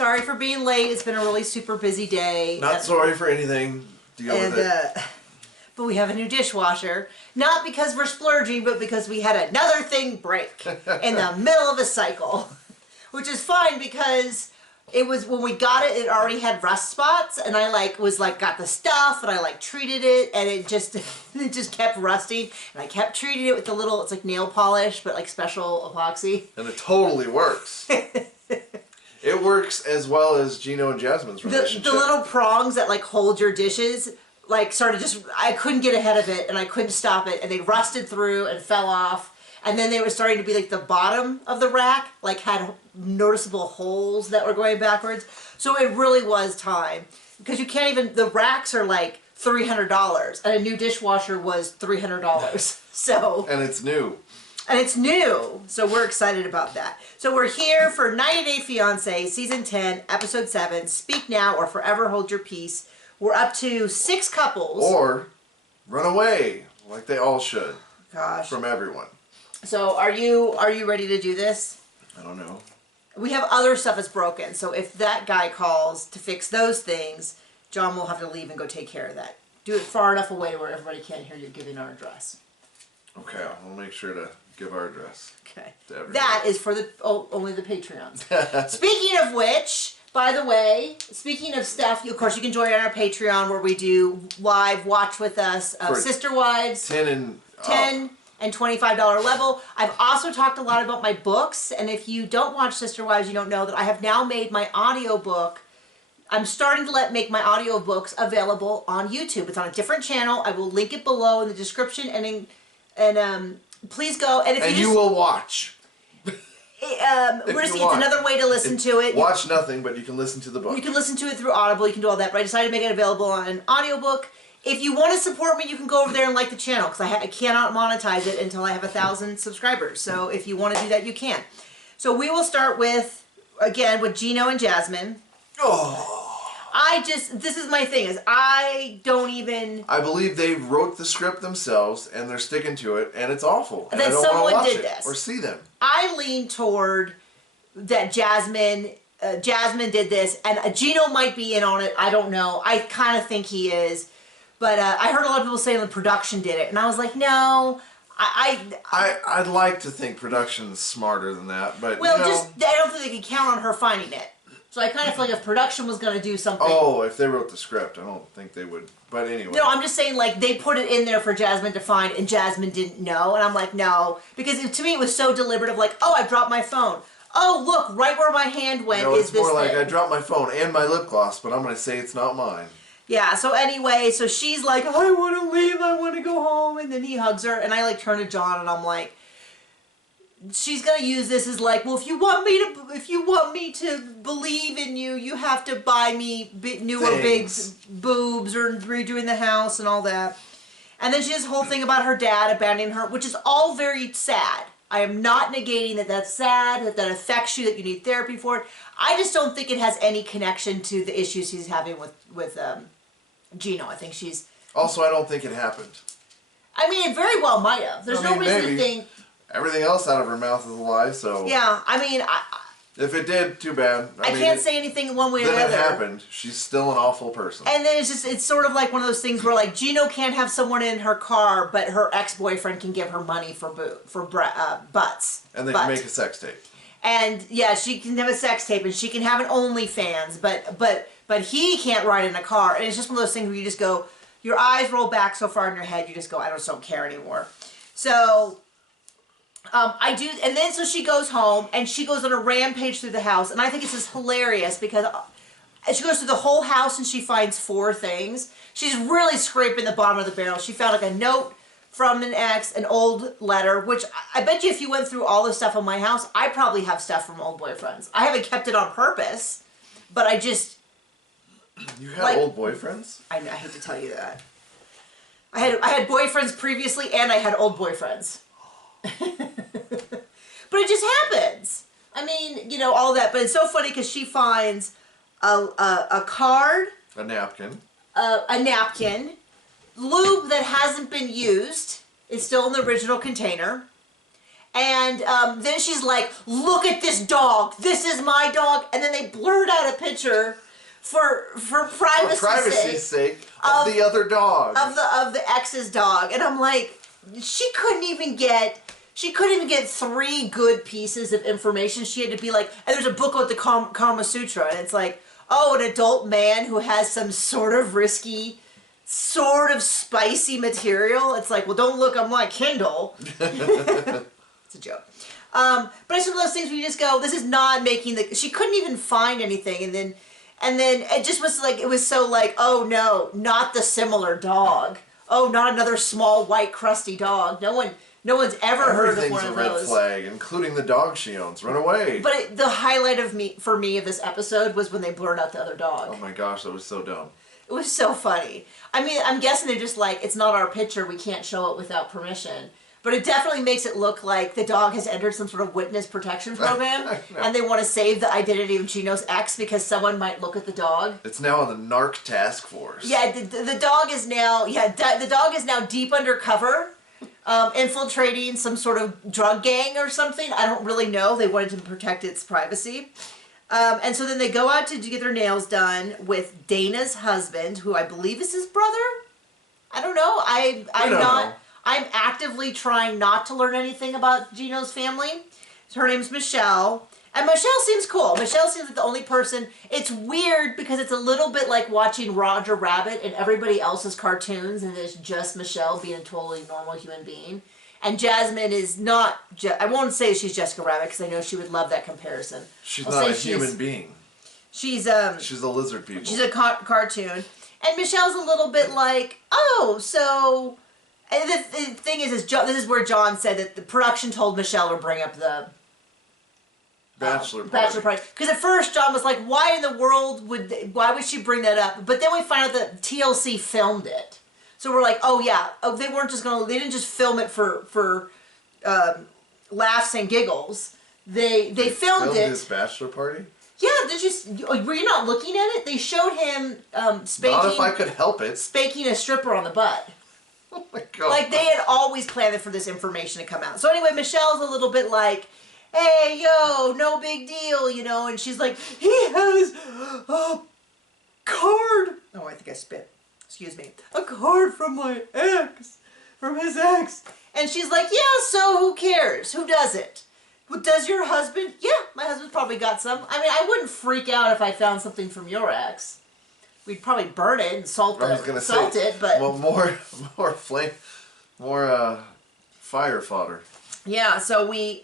sorry for being late. It's been a really super busy day. Not sorry for anything. Deal with it. But we have a new dishwasher. Not because we're splurging, but because we had another thing break in the middle of a cycle. Which is fine because it was, when we got it, it already had rust spots, and I got the stuff, and I treated it, and it just kept rusting, and I kept treating it with the little, it's like nail polish, but like special epoxy. And it totally works. It works as well as Gino and Jasmine's relationship. The little prongs that hold your dishes, I couldn't get ahead of it, and I couldn't stop it, and they rusted through and fell off. And then they were starting to be the bottom of the rack, had noticeable holes that were going backwards. So it really was time. Because you can't even, the racks are $300, and a new dishwasher was $300. So. And it's new. And it's new. So we're excited about that. So we're here for 90 Day Fiance, Season 10, Episode 7, Speak Now or Forever Hold Your Peace. We're up to 6 couples. Or run away, like they all should. Gosh. From everyone. So are you ready to do this? I don't know. We have other stuff that's broken, so if that guy calls to fix those things, John will have to leave and go take care of that. Do it far enough away where everybody can't hear you giving our address. Okay, I'll make sure to give our address. Okay. To everybody. That is for only the Patreons. Speaking of which, by the way, speaking of stuff, of course you can join on our Patreon where we do live watch with us of Sister Wives. 10 and $25 level. I've also talked a lot about my books, and if you don't watch Sister Wives, you don't know that I have now made my audiobook. I'm starting to make my audiobooks available on YouTube. It's on a different channel. I will link it below in the description, and please go. And you will watch. It's another way to listen to it. Watch nothing, but you can listen to the book. You can listen to it through Audible. You can do all that, but I decided to make it available on an audiobook. If you want to support me, you can go over there and like the channel, because I cannot monetize it until I have 1,000 subscribers. So if you want to do that, you can. So we will start with Gino and Jasmine. Oh. This is my thing, I believe they wrote the script themselves, and they're sticking to it, and it's awful. And that I don't someone want to watch did it this. or see them. I lean toward that Jasmine did this, and Gino might be in on it. I don't know. I kind of think he is. But I heard a lot of people saying the production did it, and I was like, no, I'd like to think production's smarter than that, but I don't think they can count on her finding it. So I kind of feel like if production was going to do something. Oh, if they wrote the script, I don't think they would. But anyway. No, I'm just saying they put it in there for Jasmine to find, and Jasmine didn't know, and I'm like, no, because to me it was so deliberate of oh, I dropped my phone. Oh, look, right where my hand went is this thing. No, it's more like I dropped my phone and my lip gloss, but I'm going to say it's not mine. Yeah, so anyway, so she's like, I want to leave, I want to go home, and then he hugs her, and I turn to John, and I'm like, she's gonna use this as well, if you want me to believe in you, you have to buy me newer big boobs or redoing the house and all that. And then she has this whole thing about her dad abandoning her, which is all very sad. I am not negating that that's sad, that affects you, that you need therapy for it. I just don't think it has any connection to the issues he's having with Gino. I think she's... Also, I don't think it happened. I mean, it very well might have. There's no reason to think... Everything else out of her mouth is a lie, so... Yeah, I mean... If it did, too bad. I can't say anything one way or the other. Then it happened. She's still an awful person. And then it's sort of like one of those things where Gino can't have someone in her car, but her ex-boyfriend can give her money for butts. And they can make a sex tape. And yeah, she can have a sex tape, and she can have an OnlyFans, but he can't ride in a car. And it's just one of those things where you just go, your eyes roll back so far in your head, you just go, I just don't care anymore. So... and then so she goes home, and she goes on a rampage through the house, and I think it's just hilarious because she goes through the whole house and she finds 4 things. She's really scraping the bottom of the barrel. She found a note from an ex, an old letter, which I bet you if you went through all the stuff in my house, I probably have stuff from old boyfriends. I haven't kept it on purpose, but I just... You had old boyfriends? I hate to tell you that. I had boyfriends previously, and I had old boyfriends. But it just happens. I mean, all that. But it's so funny because she finds a card, a napkin, lube that hasn't been used. It's still in the original container, And then she's like, look at this dog. This is my dog. And then they blurred out a picture for privacy's sake of the other dog. Of the ex's dog. And I'm like, she couldn't even get 3 good pieces of information. She had to be like, and there's a book with the Kama Sutra, and it's like, oh, an adult man who has some sort of risky, sort of spicy material. It's like, well, don't look on my Kindle. It's a joke. But it's one of those things where you just go, this is not making she couldn't even find anything. And then it just was like, it was so like, oh no, not the similar dog. Oh, not another small, white, crusty dog. No one's ever heard of one of those. Everything's a red flag, including the dog she owns. Run away. But the highlight for me of this episode was when they blurred out the other dog. Oh my gosh, that was so dumb. It was so funny. I mean, I'm guessing they're just like, it's not our picture, we can't show it without permission. But it definitely makes it look like the dog has entered some sort of witness protection program, and they want to save the identity of Gino's ex because someone might look at the dog. It's now on the narc task force. Yeah, the dog is now the dog is now deep undercover, infiltrating some sort of drug gang or something. I don't really know. They wanted to protect its privacy. And so then they go out to get their nails done with Dana's husband, who I believe is his brother. I don't know. I'm not. I'm actively trying not to learn anything about Gino's family. So her name's Michelle. And Michelle seems cool. Michelle seems like the only person. It's weird because it's a little bit like watching Roger Rabbit and everybody else's cartoons, and it's just Michelle being a totally normal human being. And Jasmine is not, I won't say she's Jessica Rabbit because I know she would love that comparison. She's not a human being. She's a lizard people. She's a cartoon. And Michelle's a little bit like, oh, so... And the thing is this is where John said that the production told Michelle to bring up the bachelor party. Because at first John was like, why in the world why would she bring that up? But then we find out that TLC filmed it. So we're like, oh yeah, they didn't just film it for laughs and giggles. They filmed it. His bachelor party? Yeah, were you not looking at it? They showed him spanking. Not if I could help it. Spanking a stripper on the butt. Oh my God. Like, they had always planned for this information to come out. So anyway, Michelle's a little bit like, hey, yo, no big deal, you know, and she's like, he has a card. Oh, I think I spit. Excuse me. A card from his ex. And she's like, yeah, so who cares? Who does it? Well, does your husband? Yeah, my husband's probably got some. I mean, I wouldn't freak out if I found something from your ex. We'd probably burn it and salt it, but well, more fire fodder. Yeah, so we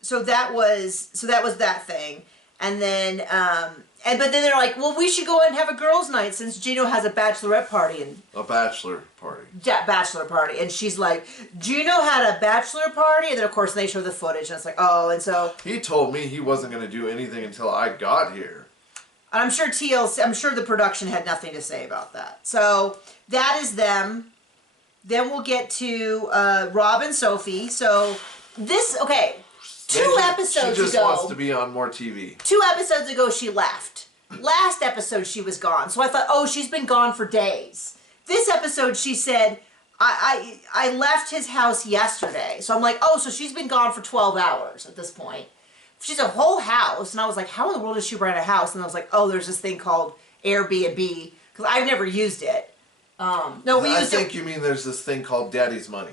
so that was that thing, and then but then they're like, well, we should go and have a girls' night since Gino has a bachelorette party and a bachelor party. Yeah, bachelor party, and she's like, Gino had a bachelor party, and then of course they show the footage, and it's like, oh, and so he told me he wasn't going to do anything until I got here. I'm sure the production had nothing to say about that. So that is them. Then we'll get to Rob and Sophie. So two episodes ago. She just wants to be on more TV. 2 episodes ago she left. Last episode she was gone. So I thought, oh, she's been gone for days. This episode she said, I left his house yesterday. So I'm like, oh, so she's been gone for 12 hours at this point. She's a whole house, and I was like, how in the world does she rent a house? And I was like, oh, there's this thing called Airbnb, because I've never used it. I think you mean there's this thing called Daddy's Money.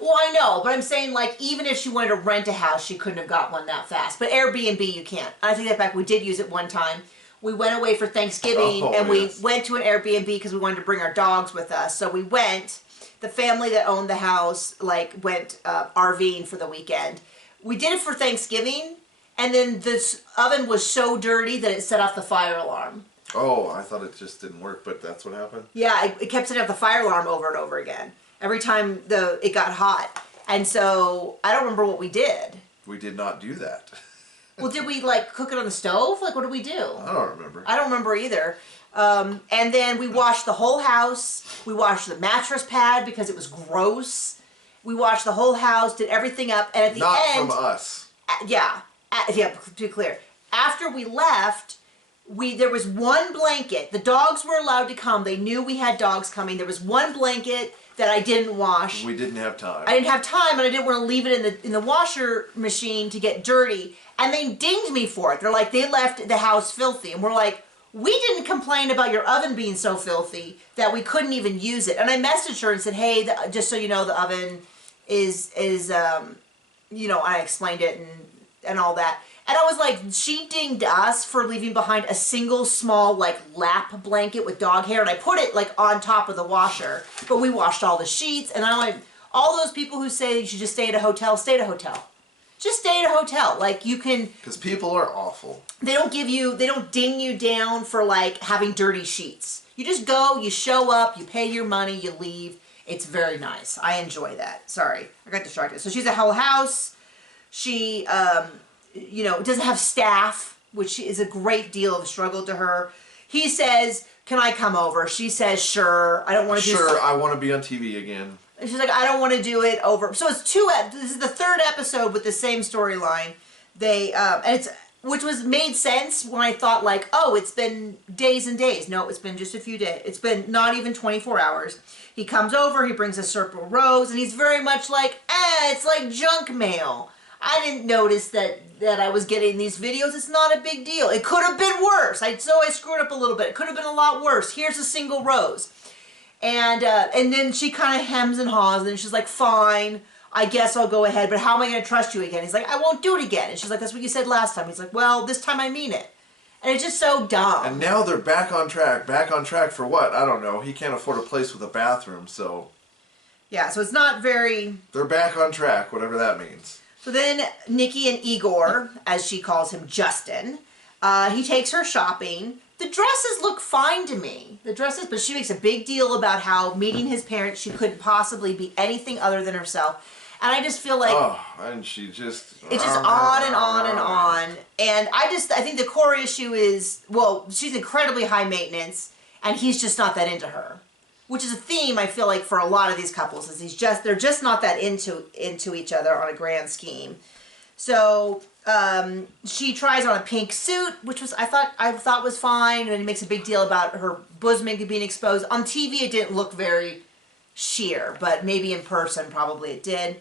Well, I know, but I'm saying, like, even if she wanted to rent a house, she couldn't have got one that fast. But Airbnb, you can't. I take that back. We did use it one time. We went away for Thanksgiving, and we went to an Airbnb because we wanted to bring our dogs with us. So we went. The family that owned the house, like, went RVing for the weekend. We did it for Thanksgiving. And then this oven was so dirty that it set off the fire alarm. Oh, I thought it just didn't work, but that's what happened? Yeah, it kept setting off the fire alarm over and over again. Every time it got hot. And so, I don't remember what we did. We did not do that. Well, did we, like, cook it on the stove? Like, what did we do? I don't remember. I don't remember either. And then we washed the whole house. We washed the mattress pad because it was gross. We washed the whole house, did everything up, and at the end... Not from us. Yeah, to be clear. After we left, there was one blanket. The dogs were allowed to come. They knew we had dogs coming. There was one blanket that I didn't wash. We didn't have time. I didn't have time, and I didn't want to leave it in the washer machine to get dirty. And they dinged me for it. They're like, they left the house filthy. And we're like, we didn't complain about your oven being so filthy that we couldn't even use it. And I messaged her and said, hey, just so you know, the oven is you know, I explained it and all that. And I was like, she dinged us for leaving behind a single small, like, lap blanket with dog hair. And I put it, like, on top of the washer. But we washed all the sheets. And I'm like, all those people who say you should just stay at a hotel, stay at a hotel. Just stay at a hotel. Like, you can... Because people are awful. They don't ding you down for, like, having dirty sheets. You just go, you show up, you pay your money, you leave. It's very nice. I enjoy that. Sorry, I got distracted. So she's a whole house. She... you know, doesn't have staff, which is a great deal of struggle to her. He says, can I come over? She says, sure. I don't want to do... Sure, I want to be on TV again. And she's like, I don't want to do it over... So it's this is the third episode with the same storyline. They, and it's... Which made sense when I thought, like, oh, it's been days and days. No, it's been just a few days. It's been not even 24 hours. He comes over, he brings a purple rose, and he's very much like, it's like junk mail. I didn't notice that I was getting these videos. It's not a big deal. It could have been worse. So I screwed up a little bit. It could have been a lot worse. Here's a single rose. And then she kind of hems and haws, and she's like, fine, I guess I'll go ahead, but how am I going to trust you again? He's like, I won't do it again. And she's like, that's what you said last time. He's like, well, this time I mean it. And it's just so dumb. And now they're back on track. Back on track for what? I don't know. He can't afford a place with a bathroom, so... Yeah, so it's not very... They're back on track, whatever that means. So then Nikki and Igor, as she calls him, Justin, he takes her shopping. The dresses look fine to me. The dresses, but she makes a big deal about how meeting his parents, she couldn't possibly be anything other than herself. And I just feel like... Oh, and she just... It's just on and on and on. And I think the core issue is, well, she's incredibly high maintenance, and he's just not that into her. Which is a theme, I feel like, for a lot of these couples, is they're just not that into each other on a grand scheme. So she tries on a pink suit, which I thought was fine, and then he makes a big deal about her bosom being exposed. On TV, it didn't look very sheer, but maybe in person, probably it did.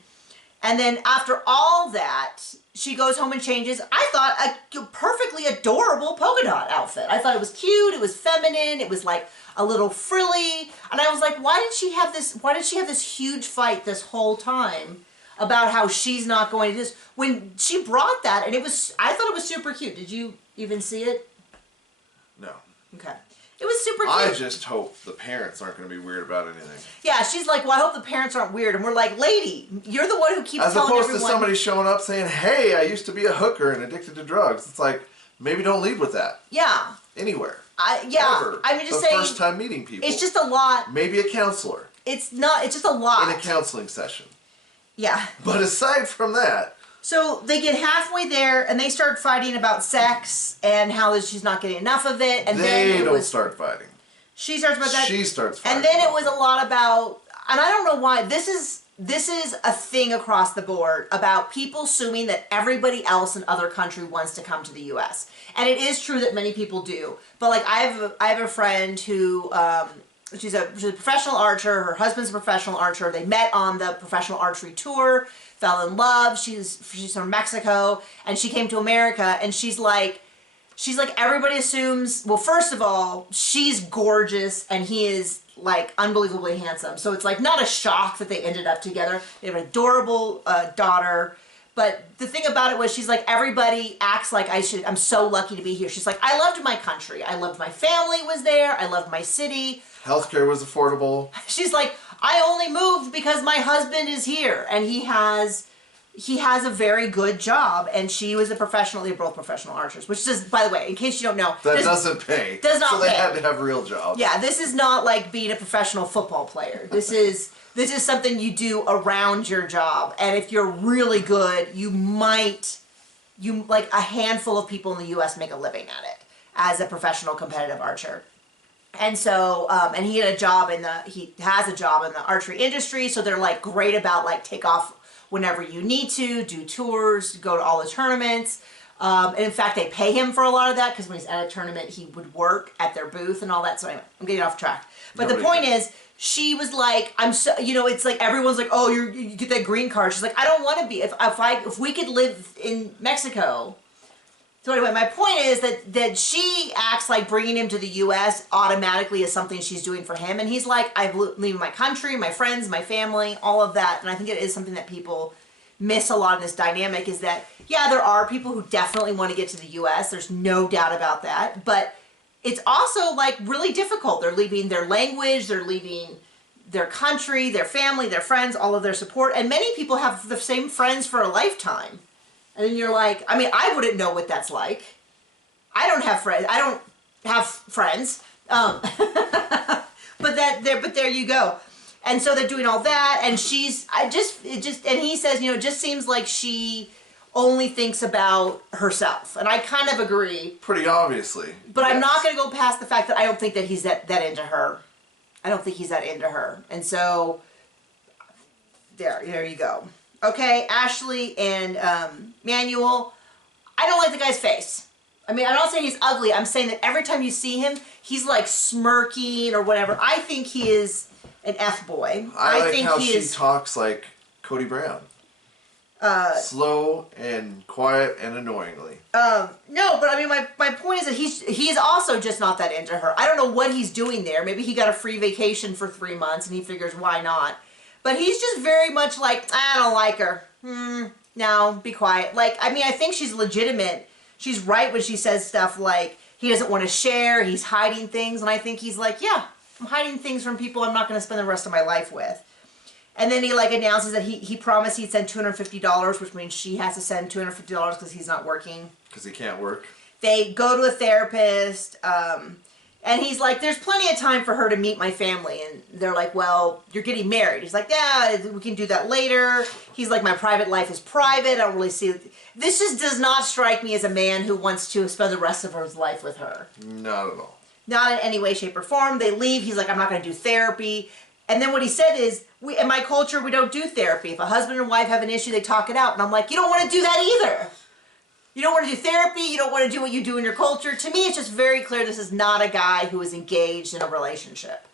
And then after all that, she goes home and changes. I thought a perfectly adorable polka dot outfit. I thought it was cute. It was feminine. It was like a little frilly. And I was like, why did she have this huge fight this whole time about how she's not going to this? When she brought that, and I thought it was super cute. Did you even see it? No. Okay. It was super cute. I just hope the parents aren't going to be weird about anything. Yeah, she's like, well, I hope the parents aren't weird. And we're like, lady, you're the one who keeps telling everyone. As opposed to somebody showing up saying, hey, I used to be a hooker and addicted to drugs. It's like, maybe don't lead with that. Yeah. Anywhere. Yeah. Ever. I mean, just saying. First time meeting people. It's just a lot. Maybe a counselor. It's just a lot. In a counseling session. Yeah. But aside from that. So they get halfway there and they start fighting about sex and how she's not getting enough of it. And they don't start fighting. She starts about that. She starts fighting. And then it was a lot about, and I don't know why, this is a thing across the board about people assuming that everybody else in other country wants to come to the U.S. And it is true that many people do. But like I have a friend who, she's a professional archer. Her husband's a professional archer. They met on the professional archery tour, fell in love. She's from Mexico, and she came to America, and she's like, everybody assumes, well, first of all, she's gorgeous and he is like unbelievably handsome. So it's like not a shock that they ended up together. They have an adorable daughter. But the thing about it was she's like, everybody acts like I'm so lucky to be here. She's like, I loved my country. I loved my family was there. I loved my city. Healthcare was affordable. She's like, I only moved because my husband is here and he has a very good job, and she was a professional. They're both professional archers, which does, by the way, in case you don't know, that doesn't pay. Does not pay. So they had to have real jobs. Yeah, this is not like being a professional football player. This is something you do around your job, and if you're really good, like a handful of people in the U.S. make a living at it as a professional competitive archer. And so, and he has a job in the archery industry, so they're like great about like take off whenever you need to, do tours, go to all the tournaments. And in fact, they pay him for a lot of that because when he's at a tournament, he would work at their booth and all that. So anyway, I'm getting off track. But the point is, she was like, I'm so, you know, it's like everyone's like, oh, you get that green card. She's like, I don't want to be. If we could live in Mexico. So anyway, my point is that she acts like bringing him to the U.S. automatically is something she's doing for him. And he's like, I'm leaving my country, my friends, my family, all of that. And I think it is something that people miss a lot in this dynamic is that, yeah, there are people who definitely want to get to the U.S. There's no doubt about that. But it's also like really difficult. They're leaving their language, they're leaving their country, their family, their friends, all of their support. And many people have the same friends for a lifetime. And then you're like, I mean, I wouldn't know what that's like. I don't have friends. I don't have friends. But there you go. And so they're doing all that, and and he says, you know, it just seems like she only thinks about herself. And I kind of agree. Pretty obviously. But yes. I'm not going to go past the fact that I don't think that he's that into her. I don't think he's that into her. And so, there you go. Okay, Ashley and Manuel, I don't like the guy's face. I mean, I'm not saying he's ugly. I'm saying that every time you see him, he's like smirking or whatever. I think he is an F-boy. I think how she talks like Cody Brown. Slow and quiet and annoyingly. No, but I mean, my point is that he's also just not that into her. I don't know what he's doing there. Maybe he got a free vacation for 3 months and he figures why not. But he's just very much like, I don't like her. No, be quiet. Like, I mean, I think she's legitimate. She's right when she says stuff like, he doesn't want to share, he's hiding things. And I think he's like, yeah, I'm hiding things from people I'm not going to spend the rest of my life with. And then he like announces that he promised he'd send $250, which means she has to send $250 because he's not working. Because he can't work. They go to a therapist, and he's like, there's plenty of time for her to meet my family. And they're like, well, you're getting married. He's like, yeah, we can do that later. He's like, my private life is private. I don't really see it. This just does not strike me as a man who wants to spend the rest of his life with her. Not at all. Not in any way, shape, or form. They leave. He's like, I'm not going to do therapy. And then what he said is, in my culture, we don't do therapy. If a husband and wife have an issue, they talk it out. And I'm like, you don't want to do that either. You don't want to do therapy. You don't want to do what you do in your culture. To me, it's just very clear this is not a guy who is engaged in a relationship.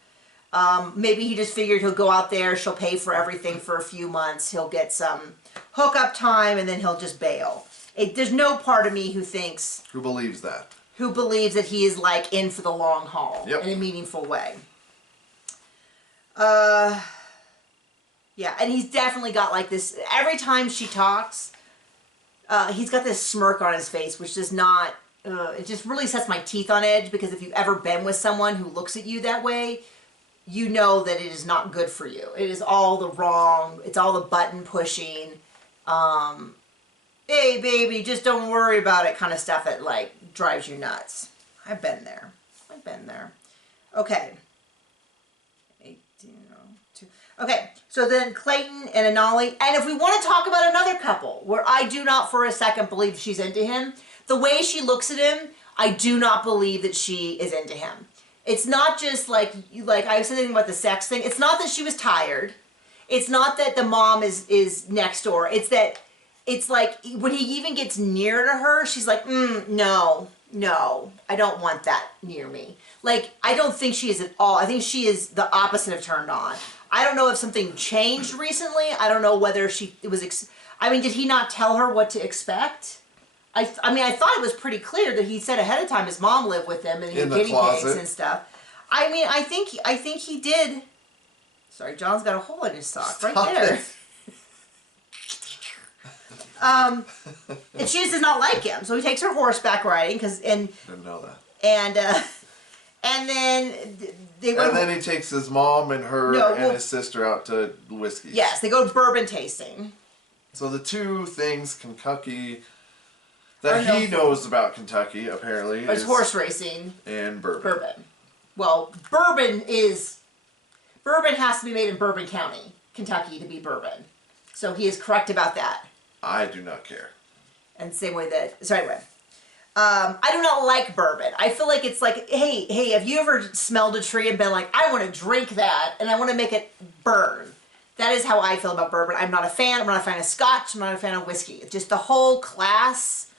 Maybe he just figured he'll go out there, she'll pay for everything for a few months, he'll get some hookup time, and then he'll just bail. There's no part of me who thinks... Who believes that? Who believes that he is like in for the long haul in a meaningful way. Yeah, and he's definitely got like this, every time she talks, he's got this smirk on his face, which does not, it just really sets my teeth on edge, because if you've ever been with someone who looks at you that way, you know that it is not good for you. It is all the wrong, it's all the button pushing, hey baby, just don't worry about it kind of stuff that like drives you nuts. I've been there. Okay. Okay, so then Clayton and Ali, and if we want to talk about another couple, where I do not for a second believe she's into him, the way she looks at him, I do not believe that she is into him. It's not just like I was saying about the sex thing, it's not that she was tired, it's not that the mom is next door, it's that, it's like, when he even gets near to her, she's like, no, I don't want that near me. Like, I don't think she is at all, I think she is the opposite of turned on. I don't know if something changed recently. I don't know whether I mean, did he not tell her what to expect? I mean, I thought it was pretty clear that he said ahead of time his mom lived with him and he had guinea pigs and stuff. I mean, I think he did. Sorry, John's got a hole in his sock right there. And she just does not like him, so he takes her horseback riding didn't know that. And then then he takes his mom and his sister out to whiskey. Yes, they go bourbon tasting. So the two things Kentucky that he knows about Kentucky apparently is horse racing and bourbon. Well, bourbon has to be made in Bourbon County, Kentucky, to be bourbon. So he is correct about that. I do not care. And same way that I do not like bourbon. I feel like it's like, hey, have you ever smelled a tree and been like, I want to drink that and I want to make it burn? That is how I feel about bourbon. I'm not a fan. I'm not a fan of scotch. I'm not a fan of whiskey. It's just the whole class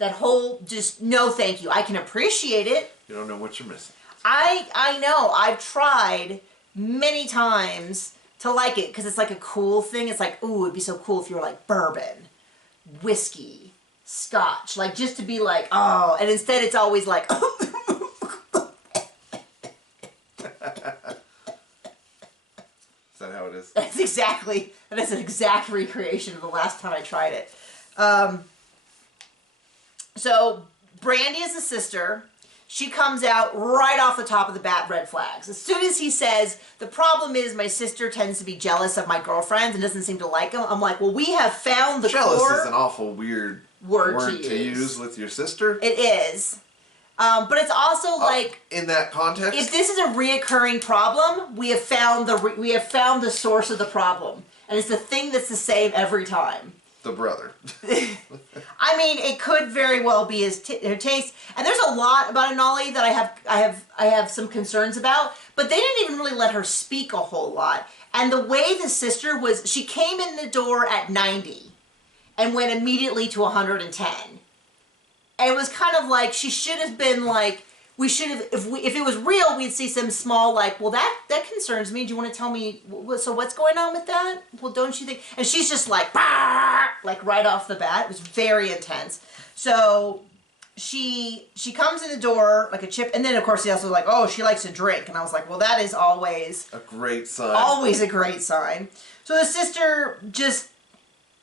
That whole, just, no thank you. I can appreciate it. You don't know what you're missing. I know. I've tried many times to like it because it's like a cool thing. It's like, ooh, it'd be so cool if you were like bourbon, whiskey, scotch. Like, just to be like, oh. And instead it's always like, Is that how it is? that is an exact recreation of the last time I tried it. So Brandy is the sister. She comes out right off the top of the bat, red flags. As soon as he says, the problem is my sister tends to be jealous of my girlfriends and doesn't seem to like them. I'm like, well, we have found the jealous core. Is an awful weird word to use with your sister. It is. But it's also like, in that context, if this is a reoccurring problem, we have found the source of the problem, and it's the thing that's the same every time. The brother. I mean, it could very well be her taste, and there's a lot about Anali that I have some concerns about. But they didn't even really let her speak a whole lot. And the way the sister was, she came in the door at 90, and went immediately to 110. And it was kind of like she should have been like, we should have, if it was real, we'd see some small like, well, that concerns me. Do you want to tell me, so what's going on with that? Well, don't you think? And she's just like, bah! Like right off the bat. It was very intense. So she comes in the door like a chip, and then of course he also like, oh, she likes to drink. And I was like, well, that is always a great sign. Always a great sign. So the sister just,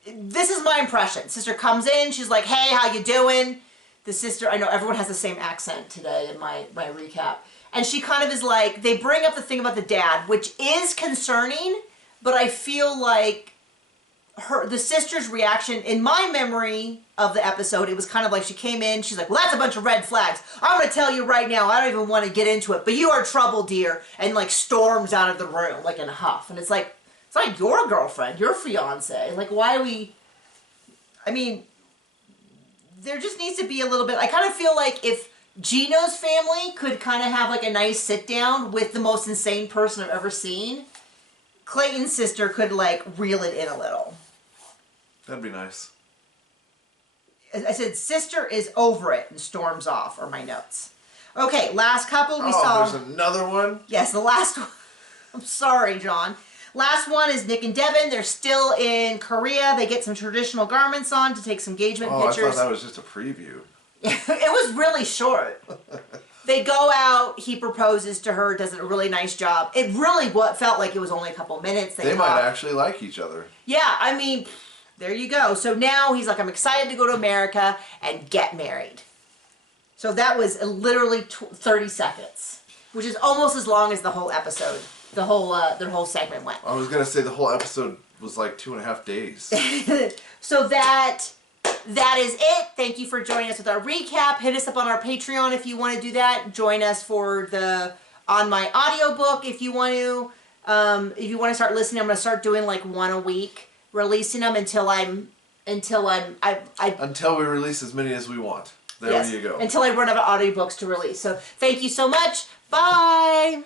this is my impression. Sister comes in, she's like, hey, how you doing? The sister, I know everyone has the same accent today in my recap. And she kind of is like, they bring up the thing about the dad, which is concerning, but I feel like the sister's reaction, in my memory of the episode, it was kind of like she came in, she's like, well, that's a bunch of red flags. I'm going to tell you right now, I don't even want to get into it, but you are trouble, dear. And like storms out of the room, like in a huff. And it's like your girlfriend, your fiance. Like, why are we, I mean, there just needs to be a little bit, I kind of feel like if Gino's family could kind of have like a nice sit down with the most insane person I've ever seen, Clayton's sister could like reel it in a little. That'd be nice. I said sister is over it and storms off are my notes. Okay, last couple we saw. Oh, there's another one? Yes, the last one. I'm sorry, John. Last one is Nick and Devin. They're still in Korea. They get some traditional garments on to take some engagement pictures. I thought that was just a preview. It was really short. They go out. He proposes to her. Does a really nice job. It really felt like it was only a couple minutes. They might actually like each other. Yeah, I mean, there you go. So now he's like, I'm excited to go to America and get married. So that was literally 30 seconds, which is almost as long as the whole episode. Their whole segment went. I was gonna say the whole episode was like 2.5 days. So that is it. Thank you for joining us with our recap. Hit us up on our Patreon if you want to do that. Join us for on my audiobook if you want to. If you want to start listening, I'm gonna start doing like one a week, releasing them until we release as many as we want. There you go. Until I run out of audiobooks to release. So thank you so much. Bye.